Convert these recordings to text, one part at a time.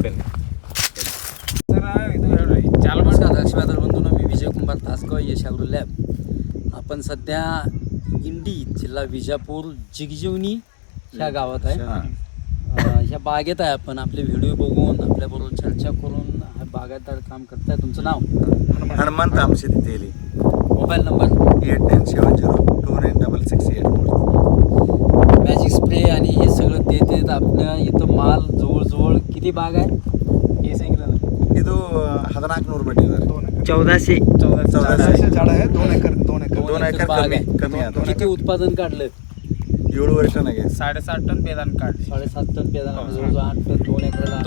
नमस्कार द्राक्ष बाजार बंधूंनो, मी विजय कुंभार तासगाव यश ॲग्रो लॅब. आपण सध्या इंडी जिल्हा विजापूर जिगजिवनी ह्या गावात आहे. ह्या बागेत आहे. आपण आपले व्हिडिओ बघून आपल्याबरोबर चर्चा करून बागायतदार काम करताय. तुमचं नाव? Hanumant Amsheti Teli. Mobile number 8970296684. Magic spray आणि हे सगळं देत आपल्या इथं माल जवळजवळ किती बाग आहे? ಇದು 1400 ಬಟ್ಟಿದ್ದಾರೆ. 1400 झाड आहे. 2 एकर 2 एकर बाग आहे. कमी आहे. किती उत्पादन काढलं? 7 वर्ष नाही. 7.5 टन बेदान काढले. 7.5 टन बेदाणा, जवळजवळ 8 टन 2 एकरला.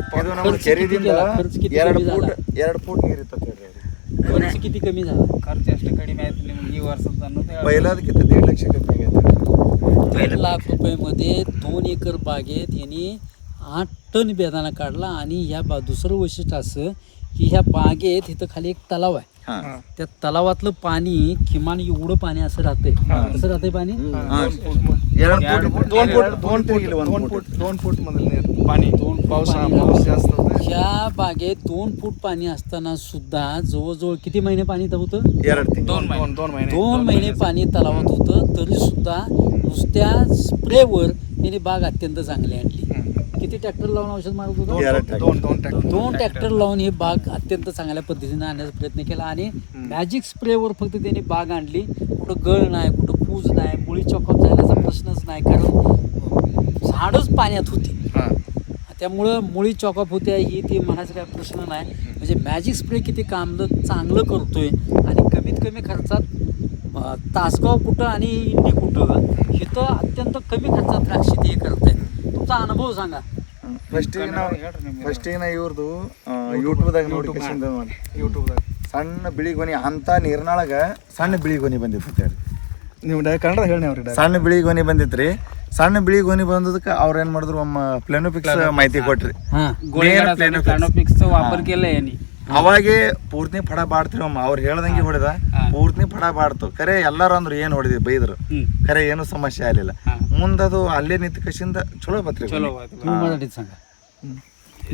ಇದು ನಮ್ಮ ಕೆರೆದಿಂದ खर्च किती 2 कमी झाला? ಫೂಟ್ ನೀರು ಇರ್ತದೆ. खर्च किती कमी झाला? ಖರ್ಚು ಎಷ್ಟು ಕಡಿಮೆ ಆಯ್ತು ನಿಮ್ಗೆ ಈ ವರ್ಷದ ಅನ್ನೋದು पहिल्यादಕ್ಕಿಂತ 1.5 ಲಕ್ಷ ಕಮ್ಮಿ ಆಗೈತೆ. 1 लाख रुपयामध्ये 2 एकर बागेत यांनी 8 टन बेदाणा काढला. आणि ह्या दुसरं वैशिष्ट्य असं की ह्या बागेत इथं खाली एक तलाव आहे. त्या तलावातलं पाणी किमान एवढं पाणी असं राहतंय. कसं राहतंय पाणी? 2 फूट मधलं पाणी. पाऊस जास्त होतं. ह्या बागेत 2 फूट पाणी असताना सुद्धा जवळजवळ किती महिने पाणी इथं होतं? 2 ತಿಂಗಳು. 2 महिने पाणी तलावात होतं. तरी सुद्धा नुसत्या स्प्रेवर यांनी बाग अत्यंत चांगली आणली. किती ट्रॅक्टर लावून औषध मारत होतं? 2 ट्रॅक्टर लावून ही बाग अत्यंत चांगल्या पद्धतीने आणण्याचा प्रयत्न केला. आणि मॅजिक स्प्रेवर फक्त त्यांनी बाग आणली. कुठं गळ नाही, कुठं फूज नाही, मुळी चॉकअप झाल्याचा प्रश्नच नाही, कारण झाडच पाण्यात होती. त्यामुळं मुळी चॉकअप होत्या ही ती म्हणायचा काय प्रश्न नाही. म्हणजे मॅजिक स्प्रे किती काम चांगलं करतोय आणि कमीत कमी खर्चात तासगाव कुठं आणि इंडी कुठं इथं अत्यंत कमी खर्चात द्राक्षे ते करताय. तुमचा अनुभव सांगा. ಫಸ್ಟಿಗೆ ಇವ್ರದ್ದು ಯೂಟ್ಯೂಬ್ದಾಗ ನೋಟಿಫಿಕೇಶನ್ ಮಾಡಿ. ಯೂಟ್ಯೂಬ್ದಾಗ ಸಣ್ಣ ಬಿಳಿ ಗೊನಿ ಅಂತ ನೀರ್ನಾಳಗ ಸಣ್ಣ ಬಿಳಿ ಗೊನಿ ಬಂದಿತ್ತು. ನೀವು ಕನ್ನಡ ಹೇಳಿ ಅವ್ರಿಗೆ. ಸಣ್ಣ ಬಿಳಿ ಗೊನಿ ಬಂದಿತ್ರಿ. ಸಣ್ಣ ಬಿಳಿ ಗೊನಿ ಬಂದದಕ್ಕೆ ಅವ್ರು ಏನ್ ಮಾಡಿದ್ರು, ಒಮ್ಮ ಪ್ಲಾನೋಪಿಕ್ಸ್ ಮಾಹಿತಿ ಕೊಟ್ರಿ. ಪ್ಲಾನೋಪಿಕ್ಸ್ ವಾपर केलाय यांनी. ಅವಾಗೆ ಪೂರ್ತಿ ಫಡ ಬಾಡ್ತೀವಿ ಅಮ್ಮ. ಅವ್ರು ಹೇಳ್ದಂಗೆ ಹೊಡೆದ ಪೂರ್ತಿ ಫಡ ಬಾಡ್ತು. ಕರೆ ಎಲ್ಲಾರು ಅಂದ್ರು ಏನ್ ಹೊಡೆದಿ ಬೈದ್ರು. ಖರೆ ಏನು ಸಮಸ್ಯೆ ಆಗಲಿಲ್ಲ. ಮುಂದದು ಅಲ್ಲೇ ನಿಂತ ಕಸಿಂದ ಚಲೋ ಬತ್ರಿ. तुम्ही मराठीत सांगा.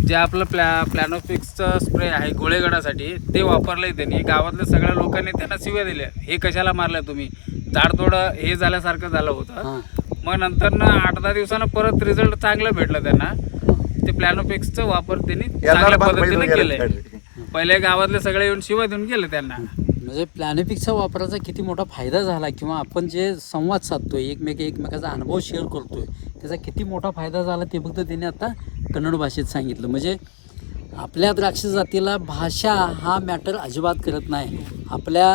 जे आपलं प्लॅनोफिक्सचं स्प्रे आहे गोळेगडासाठी ते वापरलंय त्यांनी. गावातल्या सगळ्या लोकांनी त्यांना शिव्या दिल्या, हे कशाला मारलं तुम्ही, झाडतोड हे झाल्यासारखं झालं होतं. मग नंतर 8-10 दिवसानं परत रिझल्ट चांगलं भेटलं त्यांना. ते प्लॅनोफिक्सचा वापर त्यांनी चांगल्या पद्धतीने केलंय. पहिले गावातले सगळे येऊन शिव्या देऊन गेले त्यांना. म्हणजे प्लॅनोपिकच्या वापराचा किती मोठा फायदा झाला किंवा आपण जे संवाद साधतोय, एकमेकाचा अनुभव शेअर करतोय, त्याचा किती मोठा फायदा झाला ते फक्त त्यांनी आता कन्नड भाषेत सांगितलं. म्हणजे आपल्या द्राक्ष जातीला भाषा हा मॅटर अजिबात करत नाही. आपल्या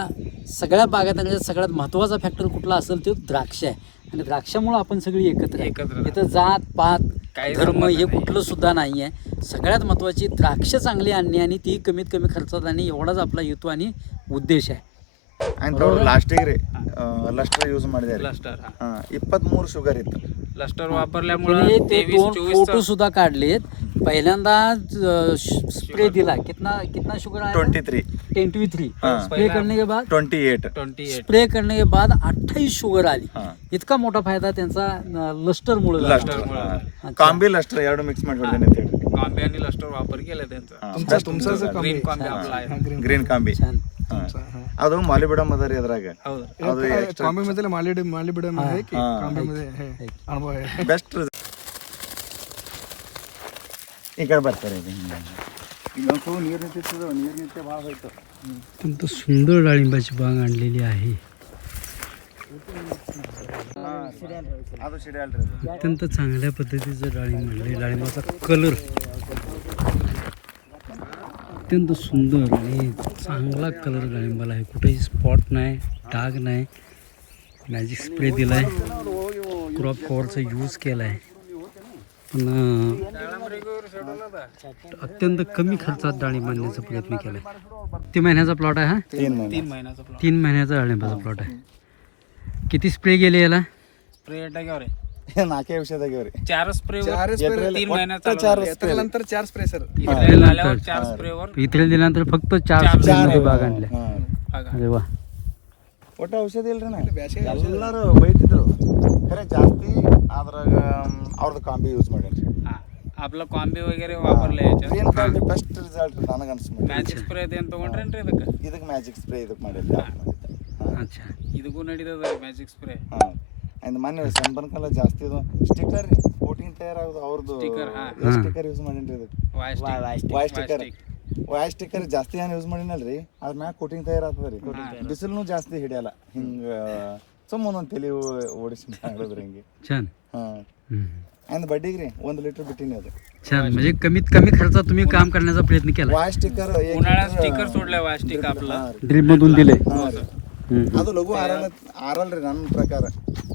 सगळ्या बागायतदारांचा सगळ्यात महत्त्वाचा फॅक्टर कुठला असेल तो द्राक्ष आहे. आणि द्राक्षामुळं आपण सगळी एकत्र इथं जात पात धर्म हे कुठलं सुद्धा नाही आहे. सगळ्यात महत्त्वाची द्राक्ष चांगली आणणे आणि ती कमीत कमी खर्चात आणि एवढाच आपला हेतू आणि उद्देश आहे. ಲಾಸ್ಟಿಗೆ ರೀ ಲಸ್ಟರ್ ಯೂಸ್ ಮಾಡಿದ್ದಾರೆ. 23 ಶುಗರ್ ಇತ್ತು. लस्टर वापरल्यामुळे ते 2 फोटो सुद्धा काढलेत. पहिल्यांदा स्प्रे दिला. कितना शुगर आया? 23. स्प्रे करने के बाद 28 स्प्रे करने के बाद 28 शुगर आली. इतका मोठा फायदा त्यांचा लस्टर मुळे. ಕಾಂಬಿ ಲಸ್ಟರ್ ಎರಡು ಮಿಕ್ಸ್ ಮಾಡಿ ಹೊಡೆದೇನೆ ಅಂತ ಹೇಳಿ. कांबे आणि लस्टर वापर केला त्यांचा. तुमचा ग्रीन कांबे आपला आहे. ಗ್ರೀನ್ ಕಾಂಬಿ ಅದು ಮಾಲಿಬಿಡಮ್ ಅದ ರೀ. ಅದ್ರಾಗ ಅದು कांबे मध्ये मालीबिडम आहे की कांबे मध्ये आहे अनुभव आहे. ಬೆಸ್ಟ್. ಈ ಕಡೆ ಬರ್ತಾರೆ. ಇಲ್ಲಂತೂ ನೀರು ನಿಂತಿರ್ತದೆ. ನೀರು ನಿಂತೆ ಭಾಳ ಹೋಯ್ತು. अत्यंत सुंदर डाळिंबाची बाग आणलेली आहे. ಅದು ಸಿಡಿಯಲ್ ರೀ. अत्यंत चांगल्या पद्धतीचं डाळिंब आणले. डाळिंबाचा कलर अत्यंत सुंदर आणि चांगला कलर डाळिंबाला आहे. कुठेही स्पॉट नाही, डाग नाही. मॅजिक स्प्रे दिला आहे. क्रॉप कव्हरचा यूज केला आहे. पण अत्यंत कमी खर्चात डाळिंब आणण्याचा प्रयत्न केला आहे. 3 महिन्याचा प्लॉट आहे हा. 3 महिन्याचा प्लॉट. 3 महिन्याचा डाळिंबाचा प्लॉट आहे. किती स्प्रे गेले याला? स्प्रे टाक्यावर आहे. 4 औषधावर 4 स्प्रे 3 महिन्याचा. नंतर 4 स्प्रे सर. आल्यावर 4 स्प्रेवर इथे दिल्यानंतर फक्त 4 स्प्रे मध्ये बाग आणल्या. अरे वा. ಒಟ್ಟು ಔಷಧಿ ಇಲ್ರಿ ನಾ ಎಲ್ಲರೂ ಬೈತಿದ್ರು ಖರೆ ಜಾಸ್ತಿ ಅದ್ರಾಗ ಅವ್ರದ್ದು ಕಾಂಬಿ ಯೂಸ್ ಮಾಡ್ಯಾನ್ರಿ हा आपलं कॉम्बी वगैरे वापरले याच्यात ಗ್ರೀನ್ ಕಾಂಬಿ ಬೆಸ್ಟ್ ರಿಸಲ್ಟ್ ನನಗೆ ಅನ್ಸ್ಬಿಟ್ಟು ಮ್ಯಾಜಿಕ್ ಸ್ಪ್ರೇ ಅದೇನು ತೊಗೊಂಡ್ರೇನ್ರಿ ಇದಕ್ಕೆ ಇದಕ್ಕೆ ಮ್ಯಾಜಿಕ್ ಸ್ಪ್ರೇ ಇದಕ್ಕೆ ಮಾಡಿದ್ದೆ अच्छा ಇದಕ್ಕೂ ನಡೀತದ ಮ್ಯಾಜಿಕ್ ಸ್ಪ್ರೇ ಹಾಂ ಅಂದ್ ಮೊನ್ನೆ ಸನ್ಬರ್ನ್ಕಲ್ಲ ಜಾಸ್ತಿ ಇದು ಸ್ಟಿಕ್ಕರ್ ರೀ ಕೋಟಿಂಗ್ ತಯಾರಾಗೋದು ಅವ್ರದ್ದು Sticker, ಹಾ. ಸ್ಟಿಕ್ಕರ್ ಯೂಸ್ ಮಾಡೀನಿ ಇದಕ್ಕೆ ವಾಯ್ ಸ್ಟಿಕ್ಕರ್ ಜಾಸ್ತಿ ಏನು ಯೂಸ್ ಮಾಡಿನಲ್ರಿ ಅದ್ರ ಮ್ಯಾಗ ಕೋಟಿಂಗ್ ತಯಾರಾಗ್ತದ ರೀ ಬಿಸಿಲು ಜಾಸ್ತಿ ಹಿಡಿಯಲ್ಲ ಹಿಂಗೆ ಸುಮ್ಮ ಒಂದೊಂದು ತಲೆ ಓಡಿಸಿ ಮಾಡಿದ್ರಿ ಹಿಂಗೆ छान ಹಾಂ हम्म. ಅಂದ್ ಬಡ್ಡಿಗೆ ರೀ 1 ಲೀಟರ್ ಬಿಟ್ಟಿನಿ ಅದು छान म्हणजे कमीत कमी खर्चात तुम्ही काम करण्याचा प्रयत्न केला वाय स्टिकर उन्हाळ्यात स्टिकर सोडलाय वास्टिक आपलं ड्रीप मधून दिले ಅದು ಲಘು ಆರಲ್ರಿ ನನ್ನ ಪ್ರಕಾರ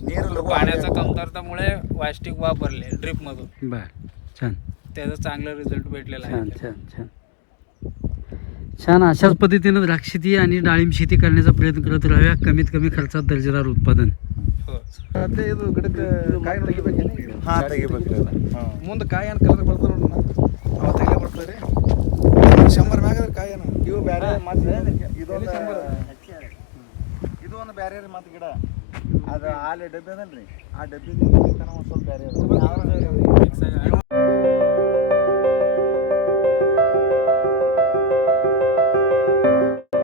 ನೀರು ಲಘು पाण्याच्या कमतरतेमुळे वास्टिक वापरले ड्रिप मधून बर छान त्याचा चांगला रिझल्ट भेटलेला छान आहे छान छान छान अशाच पद्धतीनं द्राक्ष शेती आणि डाळिंब शेती करण्याचा प्रयत्न करत राहूया कमीत कमी खर्चात दर्जेदार उत्पादन हो ಮತ್ತೆ ಇದು ಗಿಡಕ್ಕೆ ಕಾಯಿ ತೆಗಿಬೇಕೇನು ಹಾಂ ತೆಗಿಬೇಕ್ರಿ ಅದು ಹಾಂ ಮುಂದೆ ಕಾಯಿ ಏನು ಕಲರ್ ಬರ್ತದೆ ನೋಡ್ರಿ ಅವ ತೆಗಿಲೇ ಬರ್ತದೆ ರೀ 100 ಮ್ಯಾಗ ಅದ್ರ ಕಾಯಿ ಏನು ಇವು ಬೇರೆ ಮತ್ತೆ ಇದು ಒಂದು ಬೇರೆ ರೀ ಮತ್ತೆ ಗಿಡ ಅದು ಆಲೆ ಡಬ್ಬಿ ಅದಲ್ರಿ ಆ ಡಬ್ಬಿಗೆ ಒಂದು ಸ್ವಲ್ಪ ಬೇರೆ ಅದ